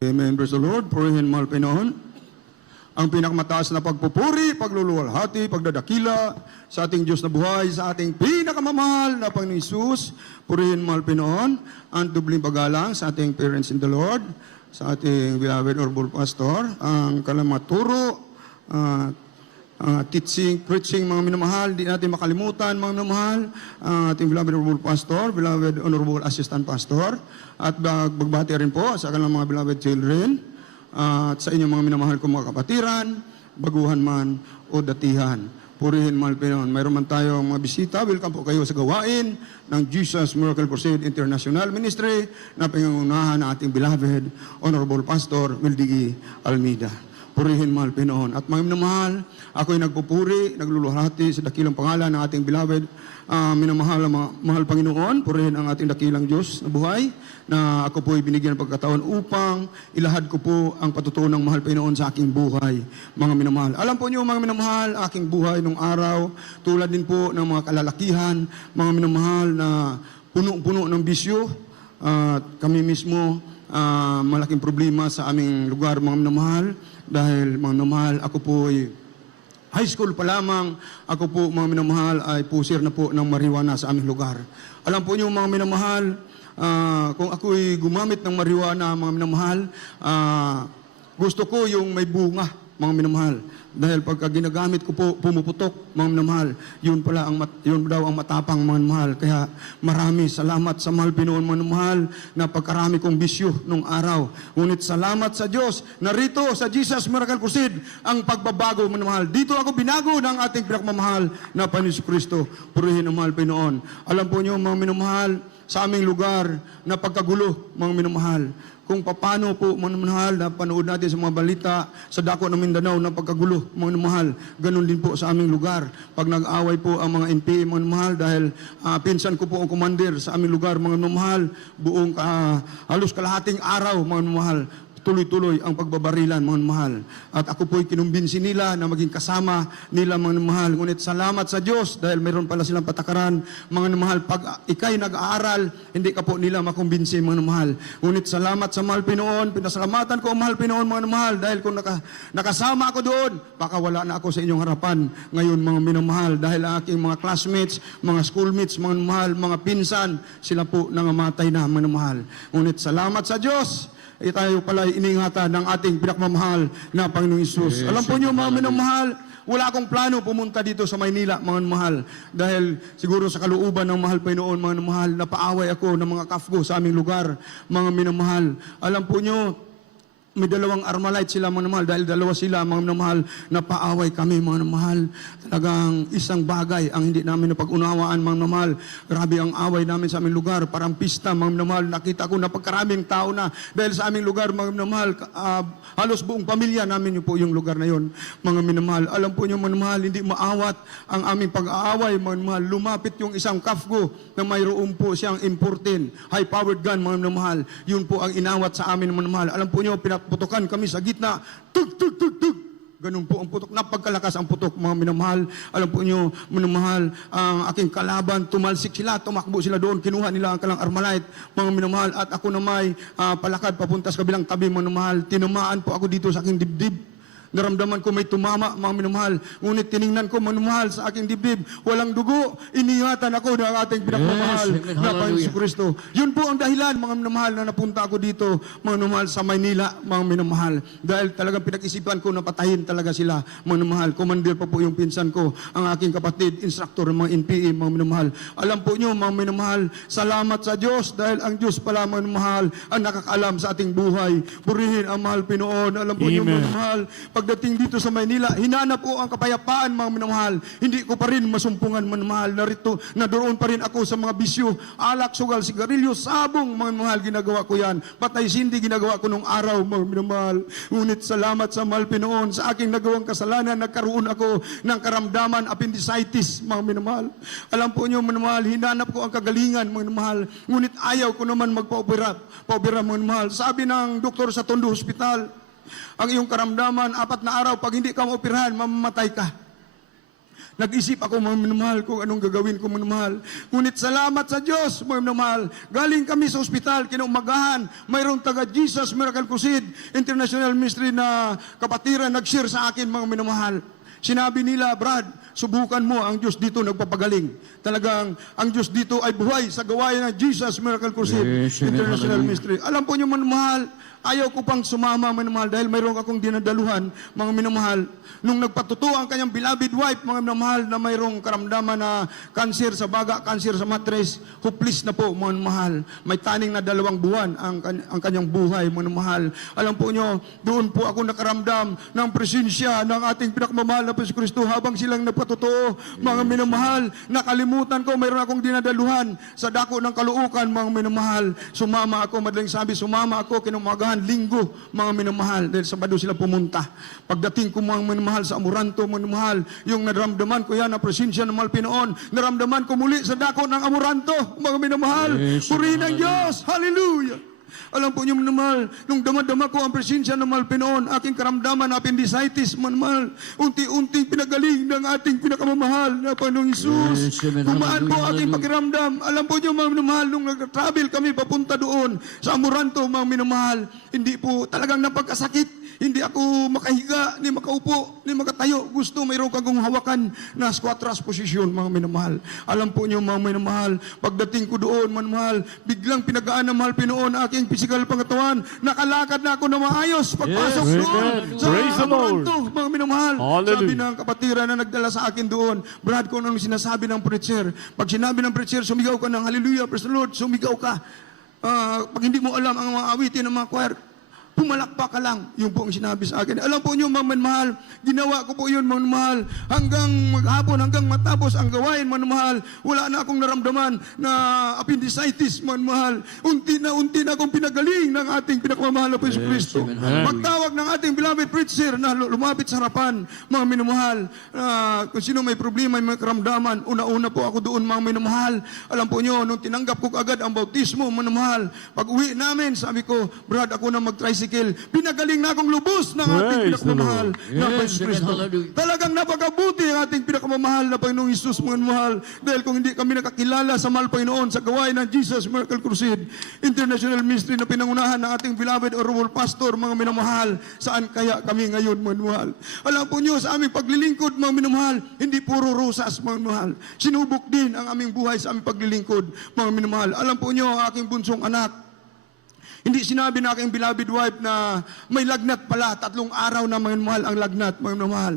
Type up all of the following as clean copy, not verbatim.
Amen. Praise the Lord. Purihin, mahal Pinoon. Ang pinakamataas na pagpupuri, pagluluwalhati, pagdadakila sa ating Diyos na buhay, sa ating pinakamamahal na Panginoon Hesus. Purihin, mahal Pinoon. Ang dubling paggalang sa ating parents in the Lord, sa ating beloved Honorable Pastor, ang kalamaturo, teaching, preaching, mga minamahal, di natin makalimutan, mga minamahal, ating beloved Honorable Pastor, beloved Honorable Assistant Pastor, at bagbati rin po sa kanilang mga beloved children, at sa inyong mga minamahal kong mga kapatiran, baguhan man o datihan. Purihin, mahal Pinoon. Mayroon man tayong mga bisita. Welcome po kayo sa gawain ng Jesus Miracle Crusade International Ministry na pinangunahan ng ating beloved Honorable Pastor Mildigi Almeida. Purihin, mahal Pinoon. At mga minamahal, ako'y nagpupuri, nagluluhati sa dakilang pangalan ng ating beloved minamahal, mahal Panginoon. Purihin ang ating dakilang Diyos na buhay, na ako po'y binigyan ng pagkataon upang ilahad ko po ang patutuo ng mahal Panginoon sa aking buhay, mga minamahal. Alam po niyo, mga minamahal, aking buhay nung araw, tulad din po ng mga kalalakihan, mga minamahal na puno-puno ng bisyo, at kami mismo, malaking problema sa aming lugar, mga minamahal, dahil mga minamahal, ako po'y high school pa lamang, ako po mga minamahal ay pusir na po ng marijuana sa aming lugar. Alam po niyo, mga minamahal, kung ako'y gumamit ng marijuana, mga minamahal, gusto ko yung may bunga, mga minamahal. Dahil pagka ginagamit ko po, pumuputok, mga minamahal, yun daw ang matapang, mga minamahal. Kaya marami salamat sa mahal Pinoon, mga minamahal, na pagkarami kong bisyo nung araw. Ngunit salamat sa Diyos, narito sa Jesus Miracle Crusade, ang pagbabago, mga minamahal. Dito ako binago ng ating pinakmamahal na Panginoon Kristo. Purihin ang mahal Pinoon. Alam po niyo, mga minamahal, sa aming lugar na pagkagulo, mga minamahal, kung paano po, mga minamahal, na panood natin sa mga balita sa dako ng Mindanao na pagkagulo, mga minamahal, ganun din po sa aming lugar. Pag nag-away po ang mga NPA, mga minamahal, dahil pinsan ko po ang commander sa aming lugar, mga minamahal, buong halos kalahating araw, mga minamahal, tuloy-tuloy ang pagbabarilan, mga mahal. At ako po'y kinumbinsi nila na maging kasama nila, mga mahal. Ngunit salamat sa Diyos dahil mayroon pala silang patakaran, mga mahal. Pag ikay nag-aaral, hindi ka po nila makumbinsi, mga mahal. Ngunit salamat sa mahal Pinoon, pinasalamatan ko ang mahal Pinoon, mga mahal. Dahil kung nakasama ako doon, baka wala na ako sa inyong harapan ngayon, mga minamahal. Dahil aking mga classmates, mga schoolmates, mga mahal, mga pinsan, sila po nangamatay na, mga mahal. Ngunit salamat sa Diyos, tayo pala iningatan ng ating pinakmamahal na Panginoong Hesus. Yes, alam po niyo, mga minamahal, wala akong plano pumunta dito sa Maynila, mga mahal. Dahil siguro sa kalooban ng mahal Panginoon, mga mahal, napaaway ako ng mga kafgo sa aming lugar, mga minamahal. Alam po niyo, may dalawang Armalite sila, mga mahal, dahil dalawa sila, mga mahal, napaaway kami, mga mahal. Talagang isang bagay ang hindi namin napag-unawaan, mga mahal. Grabe ang away namin sa aming lugar, parang pista, mga mahal. Nakita ko na pagkaraming tao na dahil sa aming lugar, mga mahal, halos buong pamilya namin yun po yung lugar na yun, mga minamahal. Alam po niyo, mga mahal, hindi maawat ang aming pag-aaway, mga mahal. Lumapit yung isang kafgo na mayroon po siyang importin, high-powered gun, mga minamahal. Yun po ang inawat sa amin, mga mahal. Alam po niyo, putukan kami sa gitna, tug, tug, tug, tug. Ganun po ang putok. Napagkalakas ang putok, mga minamahal. Alam po nyo, minamahal, ang aking kalaban, tumalsik sila, tumakbo sila doon, kinuha nila ang kalang Armalite, mga minamahal. At ako na may palakad papunta sa kabilang tabi, mga minamahal. Tinamaan po ako dito sa aking dibdib. Naramdaman ko may tumama, mga minamahal. Ngunit tiningnan ko, minamahal, sa aking dibdib, walang dugo. Iningatan ako ng ating pinakmamahal na Panginoon Kristo. Yun po ang dahilan, mga minamahal, na napunta ako dito, mga minamahal, sa Maynila, mga minamahal. Dahil talagang pinag-isipan ko na patayin talaga sila, mga minamahal. Commander pa po yung pinsan ko, ang aking kapatid, instructor ng mga NPA, mga minamahal. Alam po nyo, mga minamahal, salamat sa Diyos, dahil ang Diyos pala, mga minamahal, ang nakakaalam sa ating buhay. Purihin ang mahal Pinoon. Alam po nyo, mga minamahal, pagdating dito sa Maynila, hinanap ko ang kapayapaan, mga minamahal. Hindi ko pa rin masumpungan, mga minamahal. Na doon pa rin ako sa mga bisyo, alak, sugal, sigarilyo, sabong, mga minamahal, ginagawa ko yan. Patay sindi, ginagawa ko nung araw, mga minamahal. Ngunit salamat sa mahal Pinoon, sa aking nagawang kasalanan, nagkaroon ako ng karamdaman, appendicitis, mga minamahal. Alam po niyo, mga minamahal, hinanap ko ang kagalingan, mga minamahal. Ngunit ayaw ko naman magpa-opera, mga minamahal. Sabi ng doktor sa Tondo Hospital, ang iyong karamdaman, 4 na araw, pag hindi ka maoperahan, mamamatay ka. Nag-isip ako, mga minamahal, kung anong gagawin ko, mga minamahal. Ngunit salamat sa Diyos, mga minamahal. Galing kami sa ospital, kinaumagahan, mayroong taga Jesus Miracle Crusade International Ministry na kapatiran, nag-share sa akin, mga minamahal. Sinabi nila, Brad, subukan mo, ang Diyos dito nagpapagaling. Talagang ang Diyos dito ay buhay sa gawain ng Jesus Miracle Crusade International Ministry. Alam po niyo, mga minamahal, ayaw ko pang sumama, mga minamahal, dahil mayroon akong dinadaluhan, mga minamahal. Nung nagpatuto ang kanyang beloved wife, mga minamahal, na mayroong karamdaman na cancer sa baga, cancer sa matres, hopeless na po, mga minamahal. May taning na 2 buwan ang kanyang buhay, mga minamahal. Alam po nyo, doon po ako nakaramdam ng presensya ng ating pinakamamahal na Panginoon Kristo habang silang nagpatuto, mga minamahal. Nakalimutan ko, mayroon akong dinadaluhan sa dako ng Caloocan, mga minamahal. Sumama ako, madaling sabi, sumama ako, kinumagahan, linggo, mga minamahal, dahil Sabado sila pumunta. Pagdating ko, mga minamahal, sa Amoranto, mga minamahal, yung naramdaman ko yan, na presensya ng mahal Pinoon, naramdaman ko muli sa dako ng Amoranto, mga minamahal. Purihin ng Diyos, hallelujah. Alam po niyo, minamahal, nung damadama ko ang presensya ng mahal Pinoon, aking karamdaman, appendicitis, minamahal, unti-unting pinagaling ng ating pinakamamahal na Panginoong Isus. Kumaan po aking pakiramdam. Alam po niyo, mga minamahal, nung nag-travel kami papunta doon sa Amoranto, mga minamahal, hindi po talagang napagkasakit. Hindi ako makahiga, ni makaupo, ni makatayo. Gusto mayroon kang hawakan na squatras posisyon, mga minamahal. Alam po niyo, mga minamahal, pagdating ko doon, mga minamahal, biglang pinagaan ng mahal Pinoon aking physical pangatawan. Nakalakad na ako na maayos pagpasok doon sa Amoranto, mga minamahal. Sabi ng kapatiran na nagdala sa akin doon, Brad, kung anong sinasabi ng preacher. Pag sinabi ng preacher, sumigaw ka ng hallelujah, praise the Lord, sumigaw ka. Pag hindi mo alam ang mga awitin ng mga choir, pumalakpak ka lang. Yung po ang sinabi sa akin. Alam po niyo, mga manmahal, ginawa ko po yun, mga manmahal, hanggang maghapon, hanggang matapos ang gawain, mga manmahal, wala na akong naramdaman na appendicitis, mga manmahal. Unti na akong pinagaling ng ating pinakamamahal na Panginoon Kristo. Magtawag ng ating beloved preacher na lumapit sa harapan, mga minamahal, kung sino may problema, may karamdaman, una-una po ako doon, mga minamahal. Alam po niyo, nung tinanggap ko agad ang bautismo, mga minamahal, pag uwi namin, sabi ko, Brad, ako na mag-tricycle. Pinagaling na akong lubos ng ating pinakamamahal na Panginoong Kristo. Talagang napakabuti ang ating pinakamamahal na Panginoong Isus, mga mahal. Dahil kung hindi kami nakakilala sa mahal Panginoon sa gawain ng Jesus Miracle Crusade International Ministry na pinangunahan ng ating beloved honorable pastor, mga minamahal, saan kaya kami ngayon, mga mahal? Alam po niyo, sa aming paglilingkod, mga minamahal, hindi puro rosas, mga mahal. Sinubok din ang aming buhay sa aming paglilingkod, mga minamahal. Alam po niyo, ang aking bunsong anak, hindi sinabi na aking beloved wife na may lagnat pala, 3 araw na, mga minamahal, ang lagnat, mga minamahal.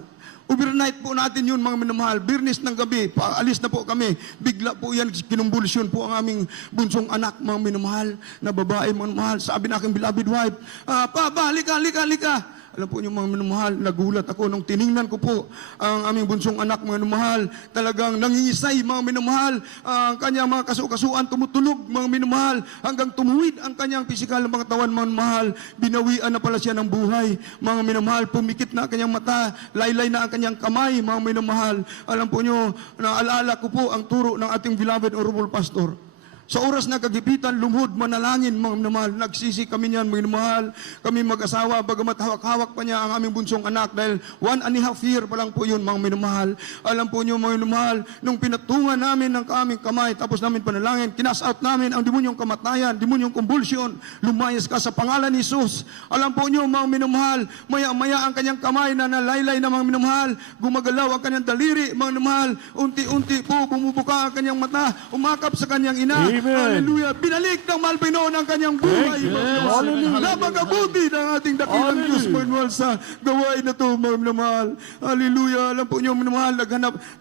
Overnight po natin yun, mga minamahal. Birnis ng gabi, paalis na po kami. Bigla po yan, kinumbulsyon po ang aming bunsong anak, mga minamahal, na babae, mga minamahal. Sabi na aking beloved wife, halika. Alam po niyo, mga minamahal, nagulat ako nung tiningnan ko po ang aming bunsong anak, mga minamahal. Talagang nangingisay, mga minamahal. Ang kanyang mga kasuan tumutulog, mga minamahal. Hanggang tumuwid ang kanyang pisikal na mga tawan, mga minamahal. Binawian na pala siya ng buhay, mga minamahal. Pumikit na ang kanyang mata, laylay na ang kanyang kamay, mga minamahal. Alam po niyo, naalala ko po ang turo ng ating beloved honorable pastor. Sa oras na kagipitan, lumhod, manalangin, mga minamahal. Nagsisi kami niyan, mga minamahal. Kami mag-asawa, bagamat hawak-hawak pa niya ang aming bunsong anak dahil 1.5 year pa lang po yun, mga minamahal. Alam po niyo, mga minamahal, nung pinatungan namin ng aming kamay, tapos namin panalangin, kinas-out namin ang demonyong kamatayan, demonyong convulsion, lumayas ka sa pangalan ni Jesus. Alam po niyo, mga minamahal, maya-maya ang kanyang kamay na nalaylay na, mga minamahal, gumagalaw ang kanyang daliri, mga minamahal, unti-unti po bumubuka ang kanyang mata, umakap sa kanyang ina. Amen. Hallelujah. Binalik ng mahal Pinoon ang kanyang buhay. Napakabuti ng ating dakilang Diyos, mga minamahal, sa gawain na ito, mga minamahal. Hallelujah. Alam po niyo, mga minamahal,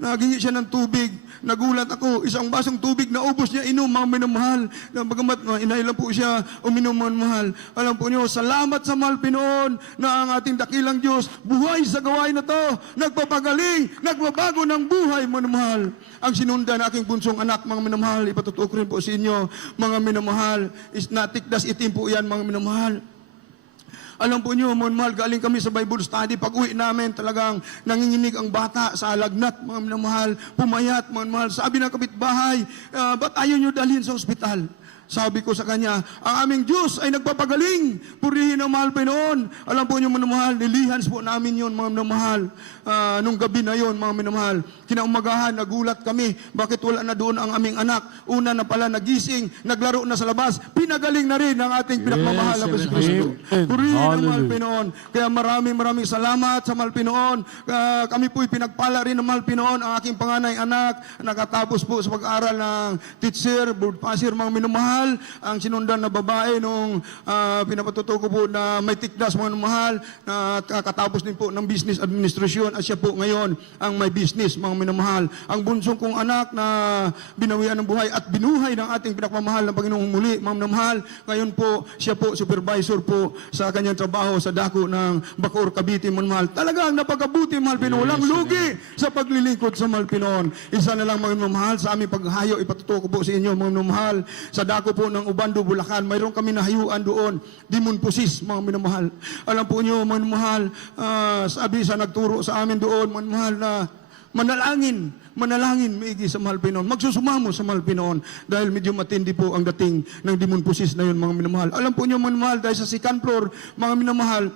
naghingi siya ng tubig. Nagulat ako, isang basong tubig, naubos niya, inom, mga minamahal. Bagamat inailan po siya, uminom, mga minamahal. Alam po niyo, salamat sa mahal Pinoon na ang ating dakilang Diyos, buhay sa gawain na ito, nagpapagaling, nagbabago ng buhay, mga minamahal. Ang sinundan na aking bunsong anak, mga minamahal, ipatutuo ko rin po sa inyo, mga minamahal, is natikdas itim po yan, mga minamahal. Alam po niyo, mga minamahal, galing kami sa Bible study, pag uwi namin talagang nanginginig ang bata sa lagnat, mga minamahal, pumayat, mga minamahal. Sabi ng kapitbahay, ba't ayaw niyo dalhin sa ospital? Sabi ko sa kanya, ang aming Diyos ay nagpapagaling. Purihin ang mahal Panginoon. Alam po niyo mga minamahal, nilihans po namin yun mga minamahal. Nung gabi na yon mga minamahal. Kinaumagahan, nagulat kami. Bakit wala na doon ang aming anak? Una na pala nagising, naglaro na sa labas. Pinagaling na rin ang ating pinakmamahal na Kristo. Purihin ang mahal Panginoon. Kaya maraming salamat sa mahal Panginoon. Kami po'y pinagpala rin ng mahal Panginoon. Ang aking panganay anak, nakatapos po sa pag-aaral ng teacher, board passer, mga minamahal. Ang sinundan na babae nung pinapatuto ko po na may tikdas mga minamahal, na kakatapos din po ng business administration at siya po ngayon ang may business mga minamahal. Ang bunsong kong anak na binawian ng buhay at binuhay ng ating pinakmamahal na Panginoong muli mga minamahal. Ngayon po, siya po supervisor po sa kanyang trabaho sa dako ng Bacoor, Cavite mga minamahal. Talagang napakabuti mahal Pinoon. Walang lugi sa paglilingkod sa mahal Pinoon. Isa na lang mga minamahal sa aming paghahayo, ipatuto ko po sa inyo mga minamahal. Sa dako po ng Ubando, Bulacan, mayroon kami nahayuan doon, Demon Possessed, mga minamahal. Alam po nyo, mga minamahal, sabi sa nagturo sa amin doon, mga minamahal, na manalangin maigi sa mahal Pinoon. Magsusumamo sa mahal Pinoon dahil medyo matindi po ang dating ng Demon Possessed na yun, mga minamahal. Alam po nyo, mga minamahal, dahil sa second floor, mga minamahal,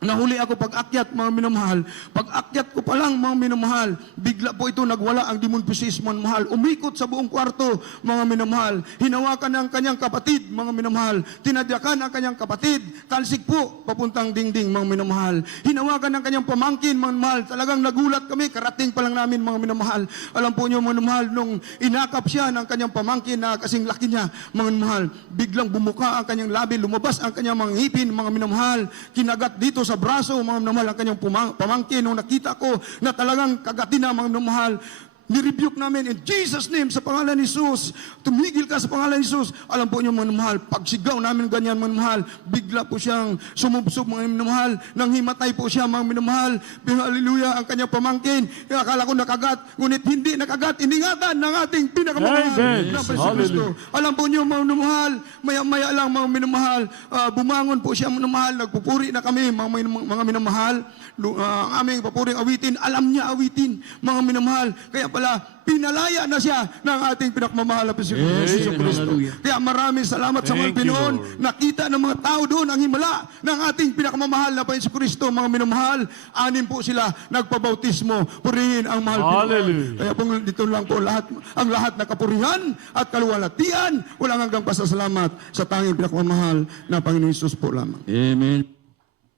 nahuli ako pag-akyat, mga minamahal. Pag-akyat ko pa lang, mga minamahal, bigla po ito nagwala ang Demon Possessed, mga minamahal. Umikot sa buong kwarto, mga minamahal. Hinawakan ang kanyang kapatid, mga minamahal. Tinadyakan ang kanyang kapatid. Talsik po, papuntang dingding, mga minamahal. Hinawakan ang kanyang pamangkin, mga minamahal. Talagang nagulat kami, karating pa lang namin, mga minamahal. Alam po niyo, mga minamahal, nung inakap siya ng kanyang pamangkin na kasing laki niya, mga minamahal, biglang bumuka ang kanyang labi, lumabas ang kanyang mga ngipin, mga minamahal. Kinagat dito sa braso, mga minamahal, ang kanyang pamangkin. Nung nakita ko na talagang kagatin na, mga minamahal, nirebuke namin in Jesus' name, sa pangalan ni Jesus. Tumigil ka sa pangalan ni Jesus. Alam po niyo, mga minamahal, pagsigaw namin ganyan, mga minamahal, bigla po siyang sumubsob, mga minamahal, nang himatay po siya, mga minamahal. Hallelujah, ang kanyang pamangkin. Akala ko nakagat, ngunit hindi nakagat. Iningatan ng ating pinakamamahal na Preso Kristo. Alam po niyo, mga minamahal, maya-maya lang, mga minamahal, bumangon po siya, mga minamahal, nagpupuri na kami, mga minamahal. Ang aming papuring awitin, alam niya awitin, mga minamahal. Kaya pala, pinalaya na siya ng ating pinakmamahal na Preso Kristo. Kaya maraming salamat sa mga Pinoon. Nakita ng mga tao doon ang himala ng ating pinakmamahal na Preso Kristo, mga minamahal. 6 po sila nagpabautismo. Purihin ang mahal Pinoon. Kaya po dito lang po ang lahat na kapurihan at kaluwalhatian. Walang hanggang pasasalamat sa tanging pinakmamahal na Panginoon Hesus po lamang. Amen.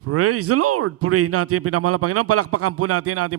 Praise the Lord. Purihin natin pinamahal ng Panginoon. Palakpakan po natin ating